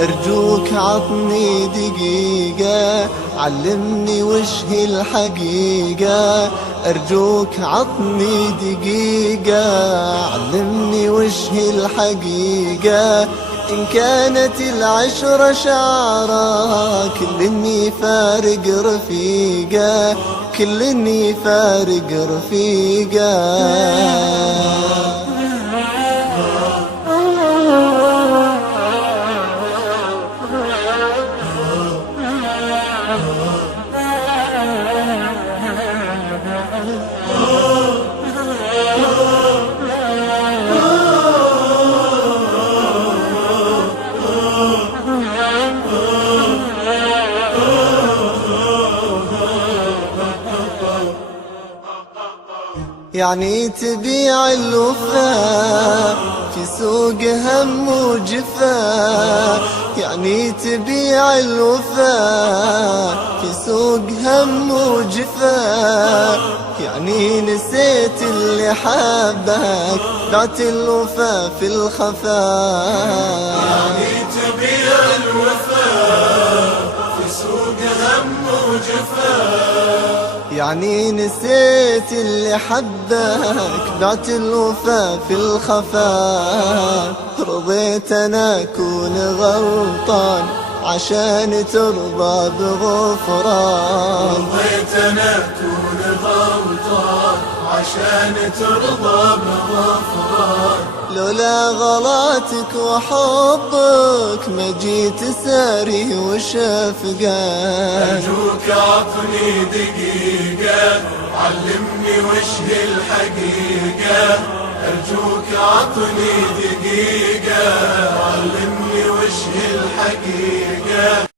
أرجوك عطني دقيقة، علمني وش هي الحقيقة. أرجوك عطني دقيقة، علمني وش هي الحقيقة. إن كانت العشرة شعرة كلني فارق رفيقة، كلني فارق رفيقة. يعني تبيع الوفا في سوق هم وجفا، يعني تبيع الوفا في سوق هم وجفا. يعني نسيت اللي حبك، بعت الوفا في الخفا. يعني تبيع الوفا في سوق هم وجفا، يعني نسيت اللي حبك، بعت الوفا في الخفا. رضيت أنا أكون غلطان عشان ترضى بغفران. رضيت أنا أكون غلطان عشان ترضى بغفران. لولا غلاتك وحبك ما جيت ساري وشفقان. أرجوك عطني دقيقة، علمني وش هي الحقيقة. أرجوك عطني دقيقة، علمني وش هي الحقيقة.